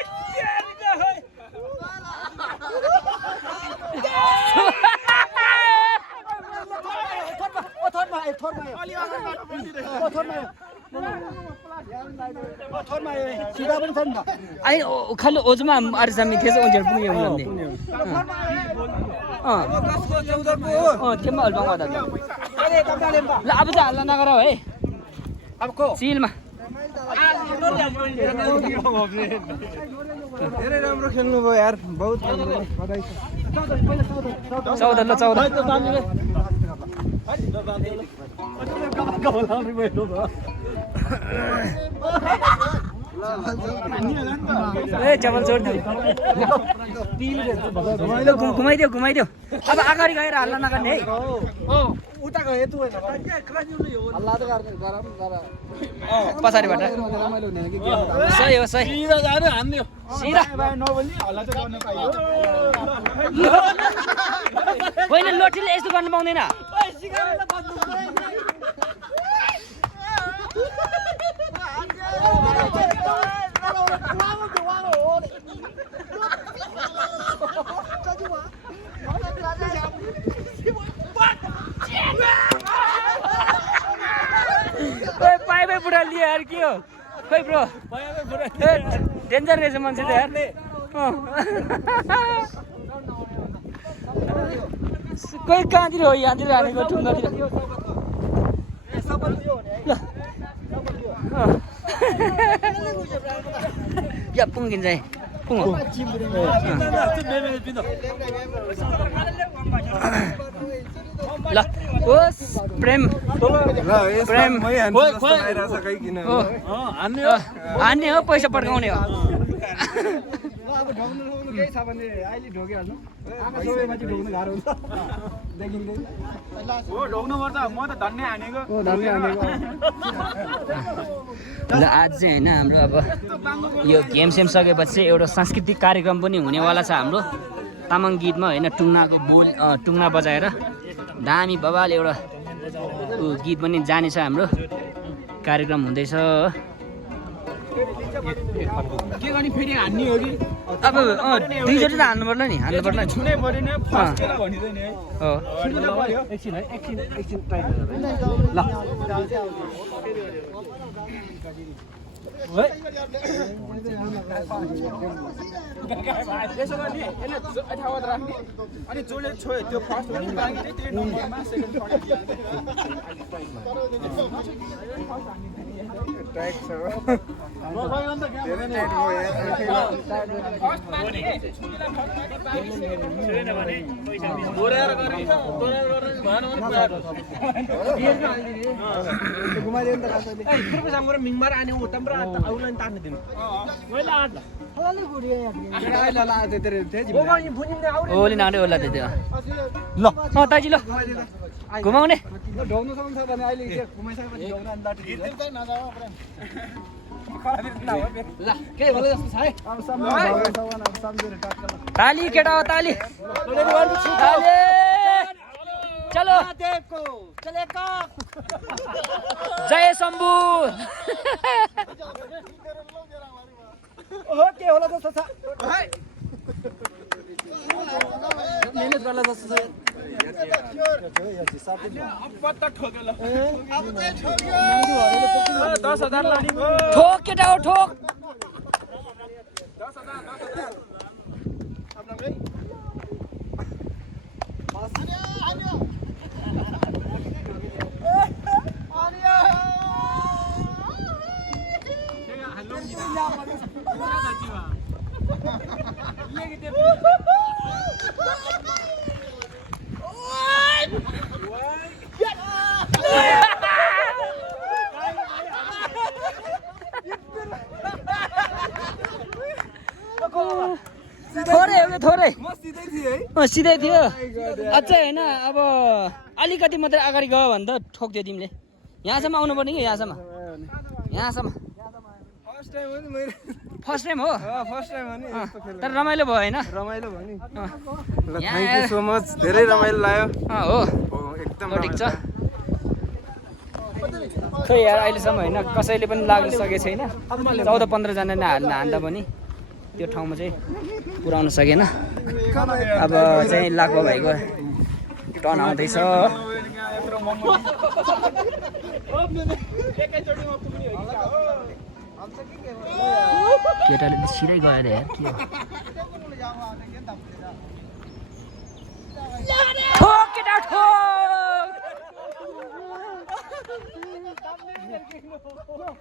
आइ खालि ओजमा आरसामी थिएछ उनीहरू पुग्यो भन्ने त्यसमा अल्प गर्दा ल अब चाहिँ हल्ला नगर है चिलमा धेरै राम्रो खेल्नु भयो यार बहुत राम्रो 14 ल 14 ए चबल छोड दियो घुमाइदियो अब अगाडि गएर हल्ला नगर्ने है उता गए तु हैन हल्ला त गरम पछाडिबाट सही हो सही सिधा जाने हान्दियो सिधा नबोल्ने हल्ला चाहिँ गर्न पाइयो होइन लोटीले यस्तो गर्नु पाउँदैन पाइपै बुढा लिए यार के हो खोइ ब्रो डेन्जर रहेछ मान्छे त यार कोही कहाँतिर हो यहाँतिर हानेको ढुङ्गातिर या पुङ्गिन्छ है पुङ ल ओस प्रेम हान्ने हो पैसा पड्काउने हो अब ढोग्नु केही छ भने अहिले ढोगिहाल्नु आमा सबैमा चाहिँ ढोग्नु गाह्रो हुन्छ देखिँदैन हो ढोग्नुपर्छ म त धन्ने हानेको ल आज चाहिँ होइन हाम्रो अब यो गेम सेम सकेपछि एउटा सांस्कृतिक कार्यक्रम पनि हुनेवाला छ हाम्रो तामाङ गीतमा होइन टुङ्ना बजाएर दामी बबाल एउटा गीत पनि जानेछ हाम्रो कार्यक्रम हुँदैछ के गर्ने फेरि हान्ने हो कि अब दुईचोटि त हान्नु पर्ला नि छुनै पर्यो नि फस्केर भनिदैन है हो छुनु त पर्यो एकछिन ट्राई ल यसो गर्ने यसले ठाउँमा राख्ने अनि जसले छोयो त्यो फर्स्ट हो नि बाँकी चाहिँ त्यही नम्बरमा सेकेन्ड टाइट छ धेरै टाइट भयो यार दोहोऱ्याएर गर्ने भएन भने घुमाइदियो नि त कसैले ए कृपया सामग्र मिङमार आने उतम्रा आउला नि तान्ने दिनु मैले आड हलाले गुडिया यार आइला ला तेरे थे जी ओली ओली नाडे ओला त्यो ल ताजी ल घुमाउने ढोग्नु सक्छ भने अहिले घुमाइसकेपछि ढोग्न अनि लाटी ल के होला जस्तो छ है अब सम्झेर टक्क ल ताली केटा हो ताली चलो देवको चलेको जय शम्भु ओहो के होला जस्तो छ मेहनत गर्ला जस्तो छ पत्ता ठोकेल अब चाहिँ ठोक्यो 10,000 लाने ठोक केटा हो ठोक 10,000 थोरै म सिधै थिए है सिधै थियो अझै होइन अब अलिकति मात्रै अगाडि गयो भने त ठोक्थ्यो तिमीले यहाँसम्म आउनु पर्ने कि यहाँसम्म फर्स्ट टाइम हो फर्स्ट टाइम हो नि यस्तो खेल तर रमाइलो भयो होइन रमाइलो भयो नि ल थ्यांक यू सो मच धेरै रमाइलो लाग्यो हो एकदम ठिक छ खै यार अहिलेसम्म होइन कसैले पनि लाग्न सकेको छैन 14-15 जनाले हान्दा पनि त्यो ठाउँमा चाहिँ पुर्याउन सकेन अब चाहिँ लाग्बो भाइको टर्न आउँदैछ एकैचोटिमा पुग्ने हो कि केटाले त सिधै गयो रे यार के हो ठोक केटा ठोक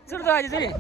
सुरु त अहिले चाहिँ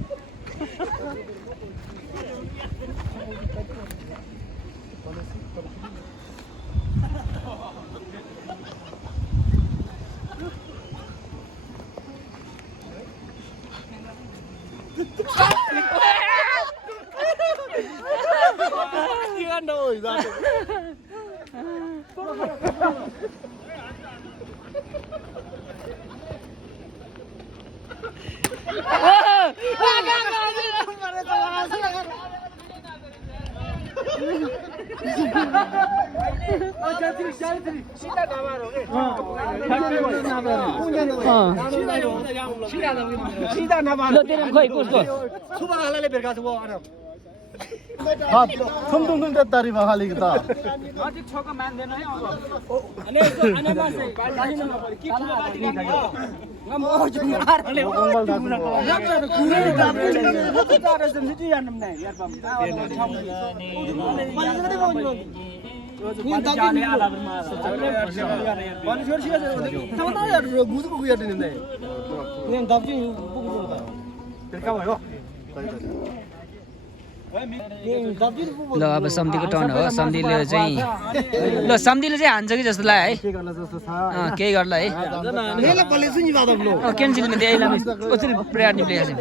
सिधा नबार ल तेरो खोइ कसको सुबालाले बेर्का छ वो आराम थुमथुम त तारिफा खाली त अझै छोका मान्दैन है अब अनि अनि मासे के ठुलो बाटी गाड्नु म जुन आरले ल अब सम्धिको टर्न हो सम्धिले चाहिँ ल सम्धिले चाहिँ हान्छ कि जस्तो लाग्यो है केही गर्ला है क्यान्सिल में दे आइला ओचुल प्रयार नि प्लेयर चाहिँ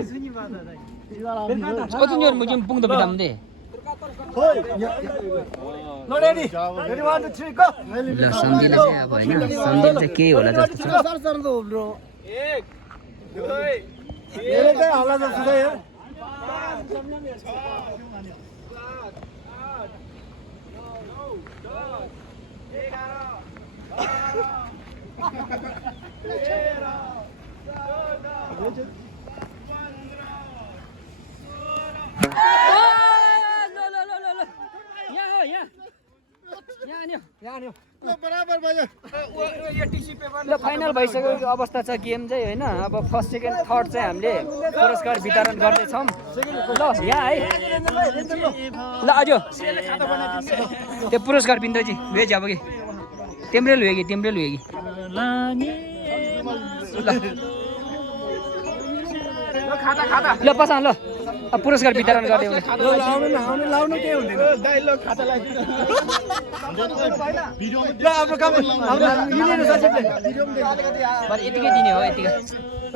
ओचुल यो मुजिम पुङ त बिदाम दे ल सम्धिले चाहिँ अब हैन सम्धिले चाहिँ केही होला जस्तो छ ल फाइनल भइसकेको अवस्था छ गेम चाहिँ होइन अब फर्स्ट सेकेन्ड थर्ड चाहिँ हामीले पुरस्कार वितरण गर्दैछौँ ल यहाँ है ल आजो त्यो पुरस्कार बिन्दुजी भेज अब कि तिम्रो लुएगी ल पसा ल पुरस्कार वितरण गरिदिउँ लाउनु के हुँदैन दाइ ल खाता लगाइदिनु ल आफ्नो काम लिने सचिवले बरु यतिकै दिने हो यतिकै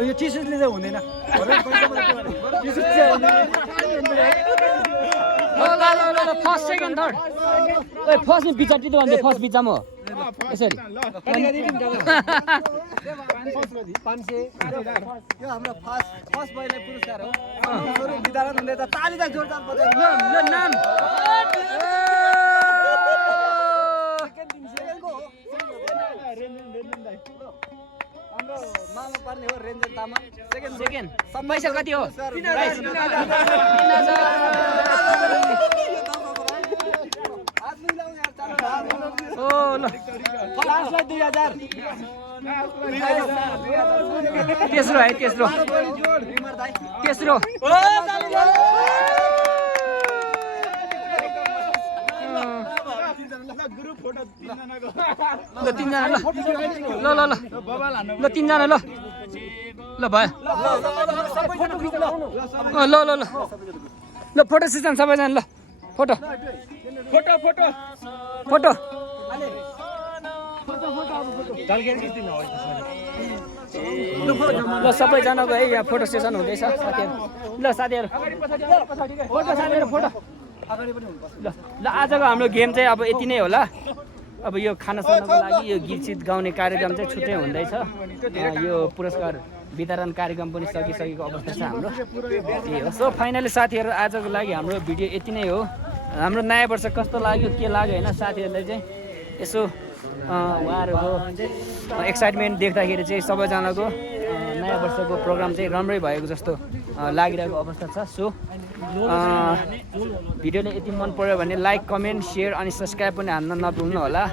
यो टिसुटले चाहिँ हुँदैन टिसुट चाहिँ ल फर्स्ट सेकेन्ड थर्ड ओइ फर्स्ट नि बिचा टितो भन्दै फर्स्ट बिचा म यसरी यो हाम्रो फर्स्ट बयले पुरस्कार हो वितरण हुँदैछ ताली त जोरदार बजाउनु ल नाम हाम्रो मामा पर्ने हो रेन्जन तामाङ सेकेन्ड पैसा कति हो प्राइस 3000 ओ ल लास्टलाई 2000 तेस्रो है तेस्रो ग्रुप फोटो तिनजनाको ल तिनजना ल तिनजना ल भयो ल फोटो खिच्छन् सबैजना ल फोटो ल सबैजनाको है यहाँ फोटो सेसन हुँदैछ साथीहरू ल साथीहरू फोटो ल आजको हाम्रो गेम चाहिँ अब यति नै होला अब यो खानासानाको लागि यो गीत सित गाउने कार्यक्रम चाहिँ छुट्टै हुँदैछ यो पुरस्कार वितरण कार्यक्रम पनि सकिसकेको अवस्था छ हाम्रो त्यही हो सो फाइनली साथीहरू आजको लागि हाम्रो भिडियो यति नै हो हाम्रो नयाँ वर्ष कस्तो लाग्यो के लाग्यो होइन साथीहरूलाई चाहिँ यसो उहाँहरूको एक्साइटमेन्ट देख्दाखेरि चाहिँ सबैजनाको नयाँ वर्षको प्रोग्राम चाहिँ राम्रै भएको जस्तो लागिरहेको अवस्था छ सो भिडियोले यति मन पर्यो भने लाइक कमेन्ट सेयर अनि सब्सक्राइब पनि हान्न नभुल्नु होला।